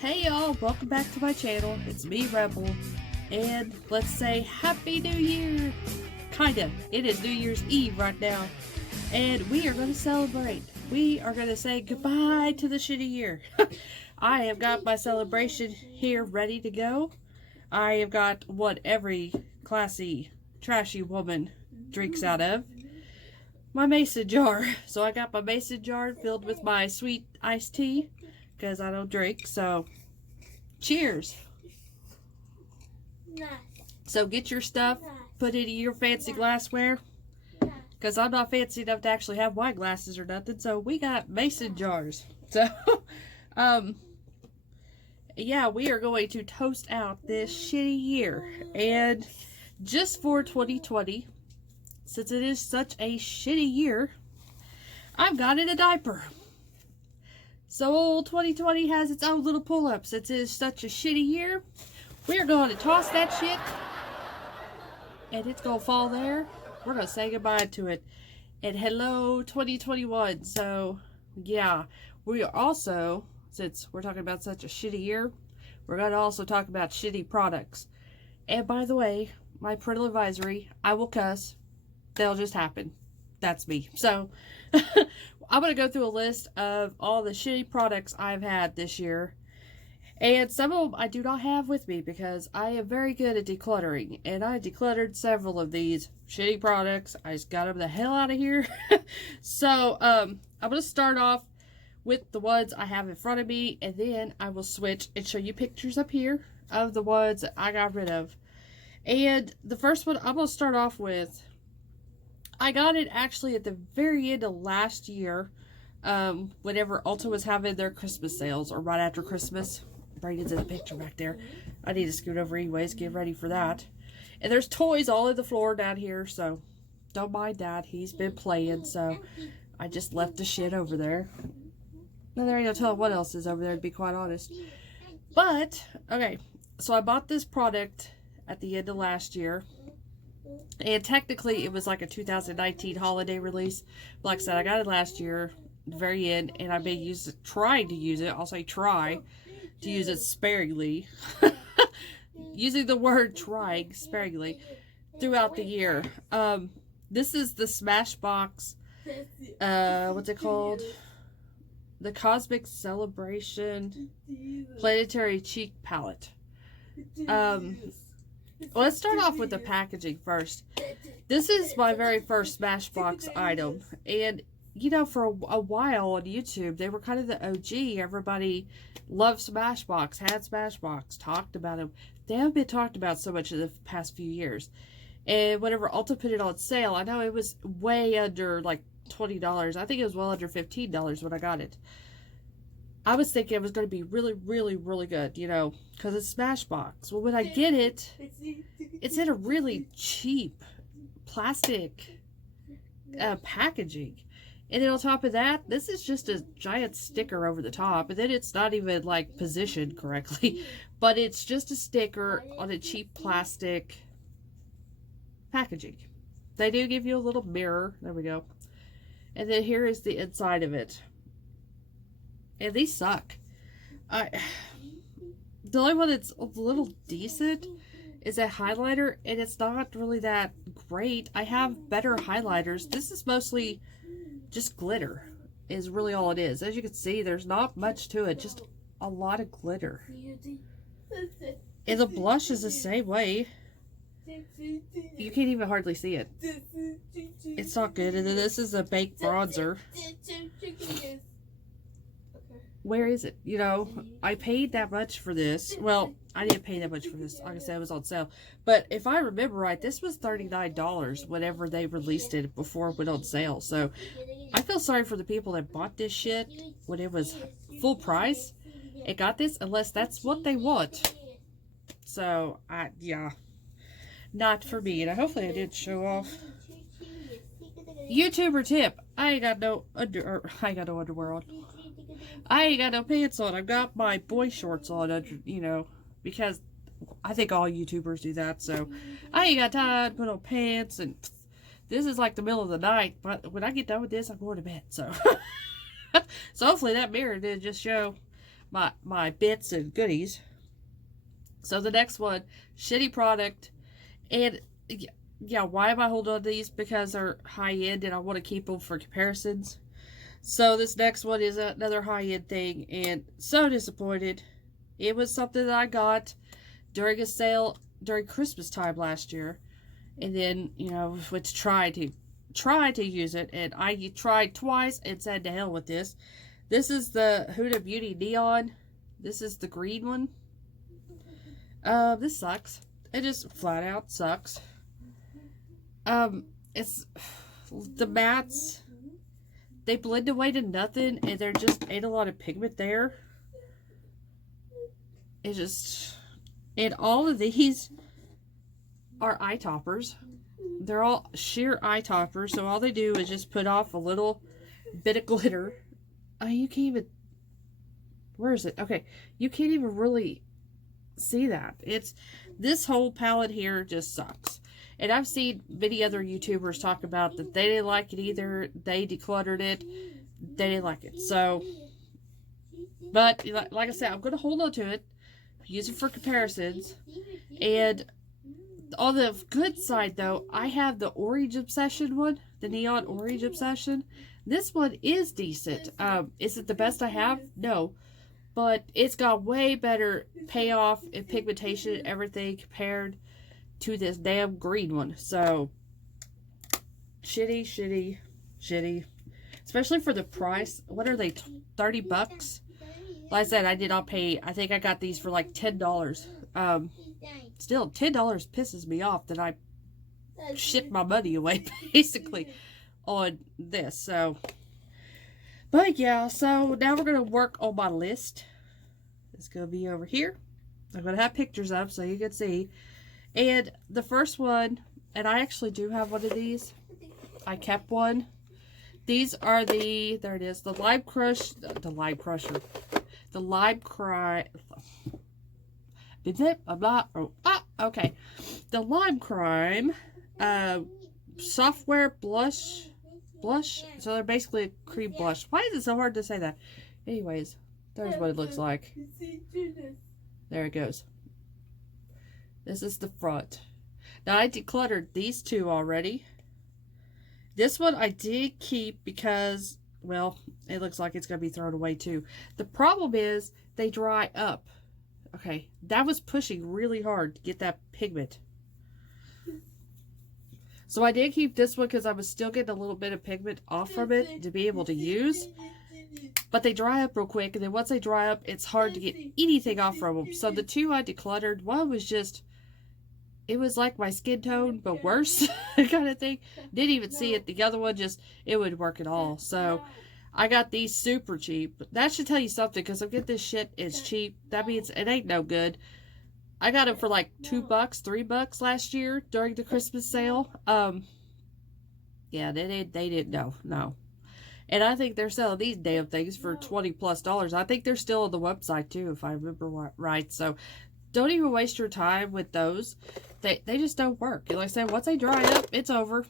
Hey y'all, welcome back to my channel. It's me, Rebel, and let's say Happy New Year! Kinda. It is New Year's Eve right now, and we are going to celebrate. We are going to say goodbye to the shitty year. I have got my celebration here ready to go. I have got what every classy, trashy woman drinks out of. My mason jar. So I got my mason jar filled with my sweet iced tea, because I don't drink, so cheers. So get your stuff, put it in your fancy glassware, because I'm not fancy enough to actually have wine glasses or nothing, so we got mason jars. So, yeah, we are going to toast out this shitty year, and just for 2020, since it is such a shitty year, I've got it a diaper. So old 2020 has its own little pull-ups. It is such a shitty year. We're going to toss that shit. And it's going to fall there. We're going to say goodbye to it. And hello 2021. So, yeah. We are also, since we're talking about such a shitty year, we're going to also talk about shitty products. And by the way, my parental advisory, I will cuss. They'll just happen. That's me. So, I'm going to go through a list of all the shitty products I've had this year. And some of them I do not have with me because I am very good at decluttering. And I decluttered several of these shitty products. I just got them the hell out of here. So, I'm going to start off with the ones I have in front of me. And then I will switch and show you pictures up here of the ones that I got rid of. And the first one I'm going to start off with, I got it actually at the very end of last year, whenever Ulta was having their Christmas sales, or right after Christmas. Brayden's in the picture back there. I need to scoot over anyways, get ready for that. And there's toys all over the floor down here, so don't mind that. He's been playing, so I just left the shit over there. Now there ain't no telling what else is over there, to be quite honest. But, okay, so I bought this product at the end of last year. And technically, it was like a 2019 holiday release. Like I said, I got it last year, the very end, and I've been trying to use it. I'll say try to use it sparingly. Using the word trying sparingly throughout the year. This is the Smashbox, what's it called? The Cosmic Celebration Planetary Cheek Palette. Let's start off with the packaging first. This is my very first Smashbox item. And, you know, for a while on YouTube, they were kind of the OG. Everybody loved Smashbox, had Smashbox, talked about them. They haven't been talked about so much in the past few years. And whenever Ulta put it on sale, I know it was way under, like, $20. I think it was well under $15 when I got it. I was thinking it was going to be really, really, really good, you know, because it's Smashbox. Well, when I get it, it's in a really cheap plastic packaging. And then on top of that, this is just a giant sticker over the top. And then it's not even, like, positioned correctly. But it's just a sticker on a cheap plastic packaging. They do give you a little mirror. There we go. And then here is the inside of it. And these suck. The only one that's a little decent is a highlighter, and it's not really that great. I have better highlighters. This is mostly just glitter, is really all it is. As you can see, there's not much to it, just a lot of glitter. And the blush is the same way. You can't even hardly see it. It's not good. And then this is a baked bronzer. Where is it? You know, I paid that much for this. Well, I didn't pay that much for this. Like I said, it was on sale. But if I remember right, this was $39 whenever they released it before it went on sale. So, I feel sorry for the people that bought this shit when it was full price and got this, unless that's what they want. So, yeah. Not for me. And hopefully I did show off. YouTuber tip. I ain't got no underwear on. I ain't got no pants on. I've got my boy shorts on, under, you know, because I think all YouTubers do that. So I ain't got time to put on pants, and this is like the middle of the night. But when I get done with this, I'm going to bed. So, so hopefully that mirror did just show my bits and goodies. So the next one, shitty product. And yeah, why am I holding on to these? Because they're high end and I want to keep them for comparisons. So this next one is another high end thing, and so disappointed. It was something that I got during a sale during Christmas time last year, and then went to try to use it, and I tried twice and said to hell with this. This is the Huda Beauty Neon. This is the green one. This sucks. It just flat out sucks. It's the mattes. They blend away to nothing, and there just ain't a lot of pigment there. It just... And all of these are eye toppers. They're all sheer eye toppers, so all they do is just put off a little bit of glitter. Oh, you can't even... Where is it? Okay, you can't even really see that. It's... This whole palette here just sucks. And I've seen many other YouTubers talk about that they didn't like it either. They decluttered it. They didn't like it. So, but like I said, I'm going to hold on to it. Use it for comparisons. And on the good side, though, I have the Orange Obsession one. The Neon Orange Obsession. This one is decent. Is it the best I have? No. But it's got way better payoff and pigmentation and everything compared to this damn green one. So shitty, shitty, shitty. Especially for the price. What are they? 30 bucks? Like I said, I did not pay. I think I got these for like $10. Still, $10 pisses me off that I shit my money away basically on this. So, but yeah, so now we're gonna work on my list. It's gonna be over here. I'm gonna have pictures up so you can see. And the first one, and I actually do have one of these. I kept one. These are the, there it is, the Lime Crush, the Lime Crusher. The Lime Crime. I'm not, okay. The Lime Crime Software Blush. So they're basically a cream blush. Why is it so hard to say that? Anyways, there's what it looks like. There it goes. This is the front. Now, I decluttered these two already. This one I did keep because, well, it looks like it's going to be thrown away too. The problem is they dry up. Okay, that was pushing really hard to get that pigment. So I did keep this one because I was still getting a little bit of pigment off from it to be able to use. But they dry up real quick, and then once they dry up, it's hard to get anything off from them. So the two I decluttered, one was just... It was like my skin tone, but worse kind of thing. Didn't even see it. The other one just, it would work at all. So I got these super cheap. That should tell you something, because if get this shit is cheap, that means it ain't no good. I got them for like $2, $3 last year during the Christmas sale. Yeah, they didn't know. No. And I think they're selling these damn things for $20+. I think they're still on the website too, if I remember right. So don't even waste your time with those. They just don't work. Like I said, once they dry up, it's over.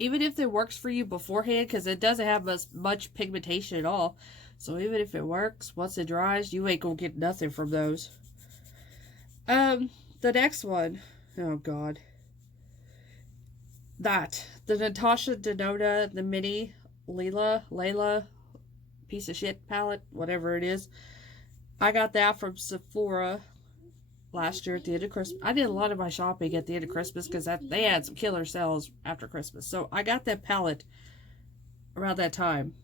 Even if it works for you beforehand, because it doesn't have much pigmentation at all. So even if it works, once it dries, you ain't gonna get nothing from those. The next one, oh god. The Natasha Denona, the mini Layla piece of shit palette, whatever it is. I got that from Sephora last year at the end of Christmas. I did a lot of my shopping at the end of Christmas because they had some killer sales after Christmas. So I got that palette around that time.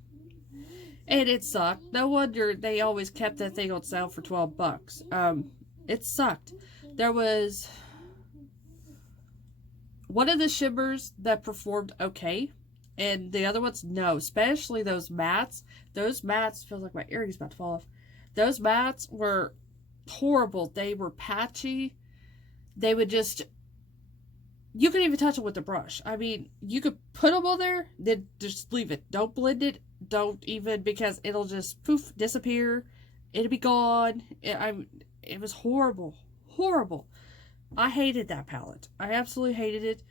And it sucked. No wonder they always kept that thing on sale for $12. It sucked. There was one of the shimmers that performed okay, and the other ones, no. Especially those mattes. Those mattes, feels like my earring's about to fall off. Those mattes were horrible. They were patchy. They would just, you couldn't even touch them with a brush. I mean, you could put them on there, then just leave it. Don't blend it. Don't even, because it'll just poof, disappear. It'll be gone. It was horrible. Horrible. I hated that palette. I absolutely hated it.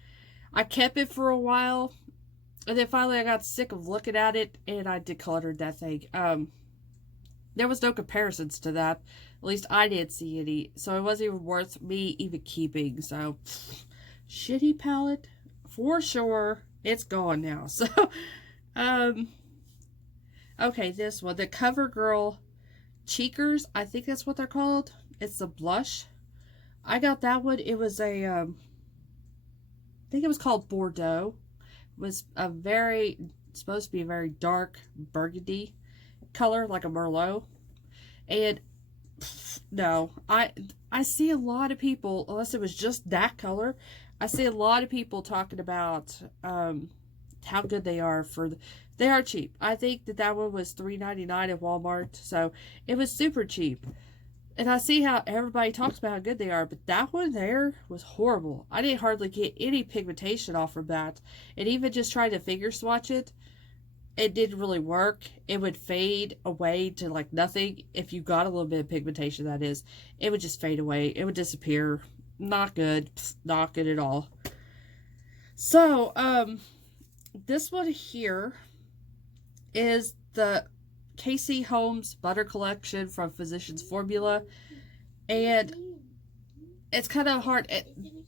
I kept it for a while, and then finally I got sick of looking at it, and I decluttered that thing. there was no comparisons to that. At least I didn't see any. So it wasn't even worth me even keeping. So, shitty palette for sure. It's gone now. So, um, okay, this one, the CoverGirl Cheekers. I think that's what they're called. It's the blush. I got that one. It was a, I think it was called Bordeaux. It was a very, supposed to be a very dark burgundy color, like a Merlot. And no, I see a lot of people, unless it was just that color, I see a lot of people talking about how good they are they are cheap. I think that one was $3.99 at Walmart, so it was super cheap. And I see how everybody talks about how good they are, but that one there was horrible. I didn't hardly get any pigmentation off of that. And even just trying to finger swatch it, it didn't really work. It would fade away to like nothing. If you got a little bit of pigmentation, that is, it would just fade away. It would disappear. Not good. Not good at all. So, this one here is the Casey Holmes Butter Collection from Physicians Formula. And it's kind of hard.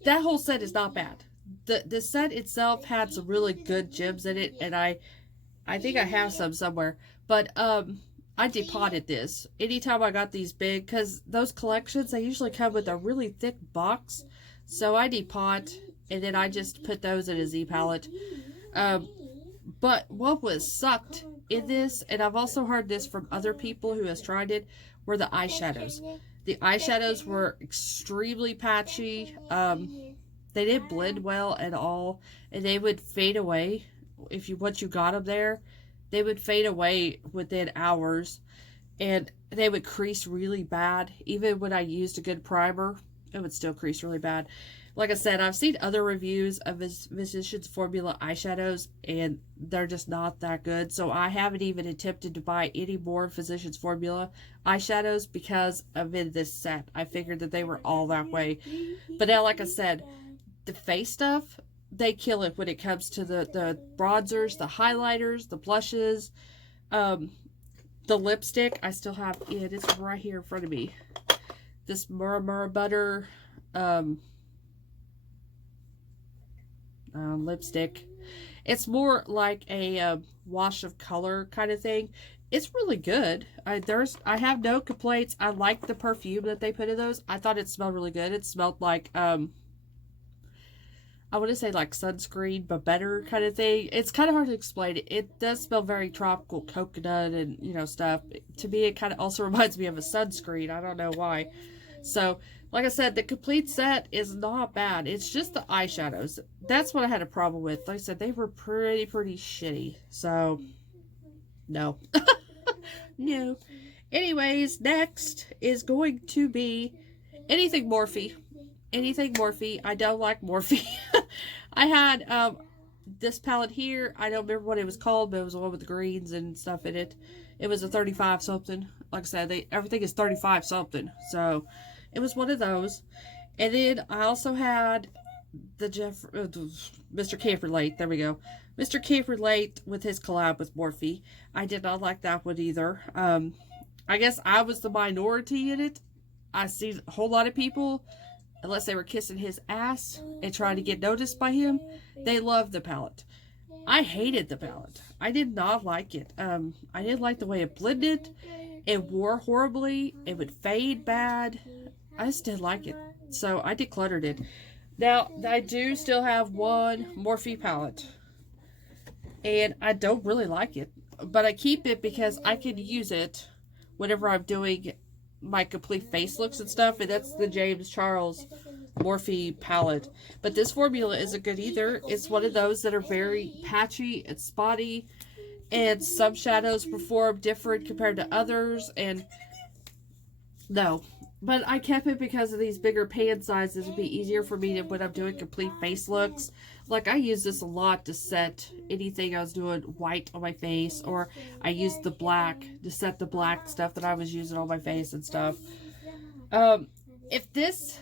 That whole set is not bad. The set itself had some really good gems in it, and I think I have some somewhere. But I depotted this. Anytime I got these big, because those collections, they usually come with a really thick box. So I depot, and then I just put those in a Z palette. But what was sucked in this, and I've also heard this from other people who has tried it, were the eyeshadows. The eyeshadows were extremely patchy. They didn't blend well at all, and they would fade away. Once you got them there, they would fade away within hours, and they would crease really bad. Even when I used a good primer, it would still crease really bad. Like I said, I've seen other reviews of Physicians Formula eyeshadows, and they're just not that good. So I haven't even attempted to buy any more Physicians Formula eyeshadows because of in this set. I figured that they were all that way. But now, like I said, the face stuff, they kill it when it comes to the bronzers, the highlighters, the blushes, the lipstick. I still have it. It's right here in front of me. This Murmur Butter lipstick. It's more like a wash of color kind of thing. It's really good. I have no complaints. I like the perfume that they put in those. I thought it smelled really good. It smelled like I want to say like sunscreen, but better kind of thing. It's kind of hard to explain. It does smell very tropical coconut and, stuff. To me, it kind of also reminds me of a sunscreen. I don't know why. So, like I said, the complete set is not bad. It's just the eyeshadows. That's what I had a problem with. Like I said, they were pretty shitty. So, no. No. Anyways, next is going to be anything Morphe. Anything Morphe. I don't like Morphe. I had this palette here. I don't remember what it was called, but it was the one with the greens and stuff in it. It was a 35 something. Like I said, everything is 35 something. So it was one of those. And then I also had the Mr. Camper Late. There we go. Mr. Camper Late with his collab with Morphe. I did not like that one either. I guess I was the minority in it. I see a whole lot of people, unless they were kissing his ass and trying to get noticed by him, they loved the palette. I hated the palette. I did not like it. I didn't like the way it blended. It wore horribly. It would fade bad. I just didn't like it. So I decluttered it. Now, I do still have one Morphe palette. And I don't really like it. But I keep it because I can use it whenever I'm doing my complete face looks and stuff, and that's the James Charles Morphe palette. But this formula isn't good either. It's one of those that are very patchy and spotty, and some shadows perform different compared to others, and no. But I kept it because of these bigger pan sizes. It would be easier for me to, when I'm doing complete face looks. Like, I use this a lot to set anything I was doing white on my face, or I used the black to set the black stuff that I was using on my face and stuff. If this,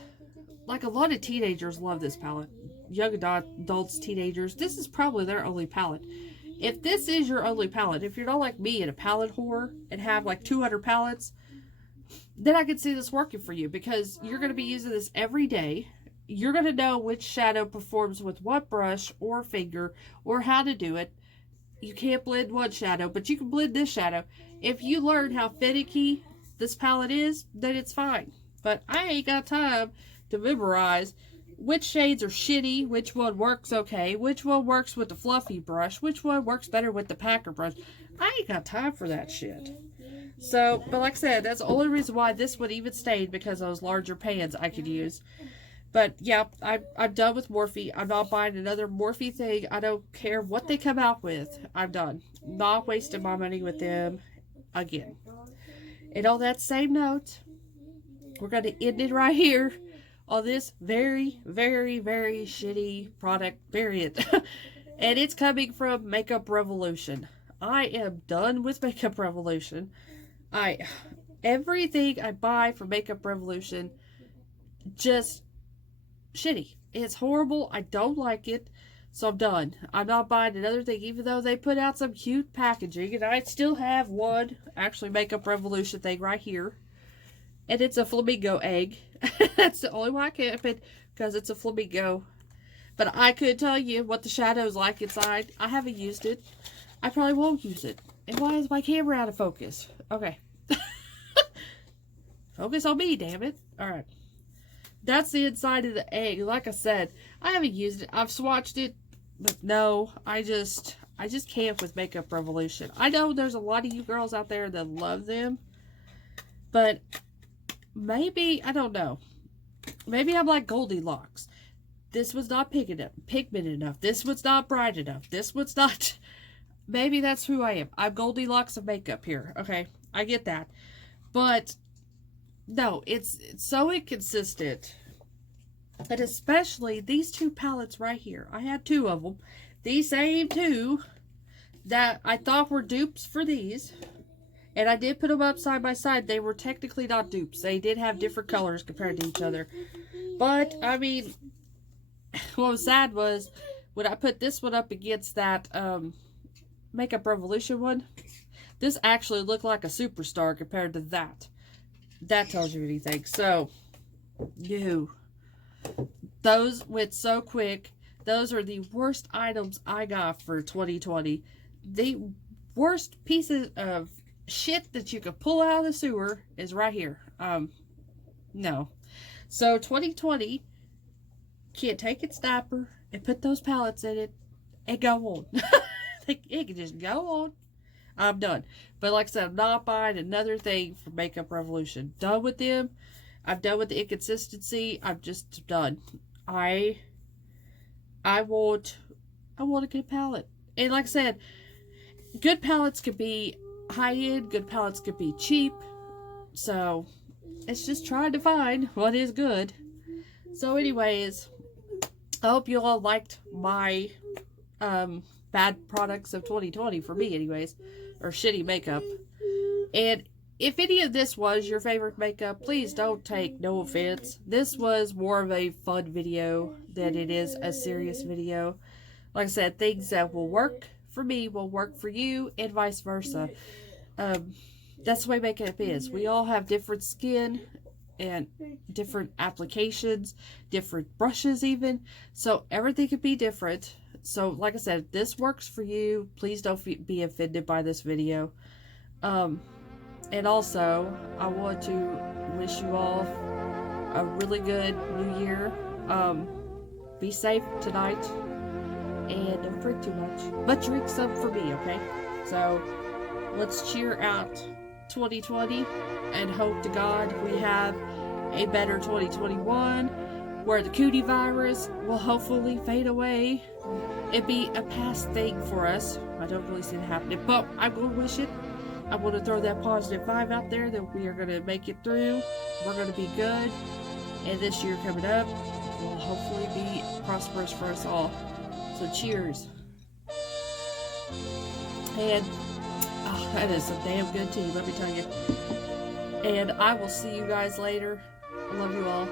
like, a lot of teenagers love this palette. Young adults, teenagers, this is probably their only palette. If this is your only palette, if you're not like me and a palette whore and have like 200 palettes, then I can see this working for you, because you're going to be using this every day. You're going to know which shadow performs with what brush or finger or how to do it. You can't blend one shadow, but you can blend this shadow. If you learn how finicky this palette is, then it's fine. But I ain't got time to memorize which shades are shitty, which one works okay, which one works with the fluffy brush, which one works better with the packer brush. I ain't got time for that shit. So, but like I said, that's the only reason why this one even stayed, because of those larger pans I could use. But yeah, I'm done with Morphe. I'm not buying another Morphe thing. I don't care what they come out with. I'm done. Not wasting my money with them again. And on that same note, we're going to end it right here on this very, very, very shitty product variant. And it's coming from Makeup Revolution. I am done with Makeup Revolution. Everything I buy from Makeup Revolution, just shitty. It's horrible. I don't like it. So I'm done. I'm not buying another thing, even though they put out some cute packaging. And I still have one, actually, Makeup Revolution thing right here. And it's a flamingo egg. That's the only one I kept it, because it's a flamingo. But I could tell you what the shadow's like inside. I haven't used it. I probably won't use it. And why is my camera out of focus? Okay. Focus on me, damn it. Alright. That's the inside of the egg. Like I said, I haven't used it. I've swatched it, but no, I just can't with Makeup Revolution. I know there's a lot of you girls out there that love them, but maybe, I don't know. Maybe I'm like Goldilocks. This was not pigmented enough. This was not bright enough. This was not... Maybe that's who I am. I'm Goldilocks of makeup here. Okay, I get that. But... no, it's so inconsistent. And especially these two palettes right here. I had two of them. These same two that I thought were dupes for these. And I did put them up side by side. They were technically not dupes. They did have different colors compared to each other. But, I mean, what was sad was when I put this one up against that Makeup Revolution one, this actually looked like a superstar compared to that. That tells you anything. So, no. Those went so quick. Those are the worst items I got for 2020. The worst pieces of shit that you could pull out of the sewer is right here. No. So, 2020, can't take its snapper and put those palettes in it and go on. It can just go on. I'm done. But like I said, I'm not buying another thing from Makeup Revolution. Done with them. I'm done with the inconsistency. I'm just done. I want a good palette. And like I said, good palettes could be high-end. Good palettes could be cheap. So, it's just trying to find what is good. So anyways, I hope you all liked my bad products of 2020 for me anyways. Or shitty makeup. And if any of this was your favorite makeup, please don't take no offense. This was more of a fun video than it is a serious video. Like I said, things that will work for me will work for you, and vice versa. That's the way makeup is. We all have different skin and different applications, different brushes even. So everything can be different. So, like I said, if this works for you, please don't be offended by this video. And also, I want to wish you all a really good new year. Be safe tonight. And don't drink too much. But drink some for me, okay? So, let's cheer out 2020 and hope to God we have a better 2021 where the cootie virus will hopefully fade away. It'd be a past thing for us. I don't really see it happening, but I'm going to wish it. I want to throw that positive vibe out there that we are going to make it through. We're going to be good. And this year coming up will hopefully be prosperous for us all. So cheers. And, oh, that is some damn good tea, let me tell you. And I will see you guys later. I love you all.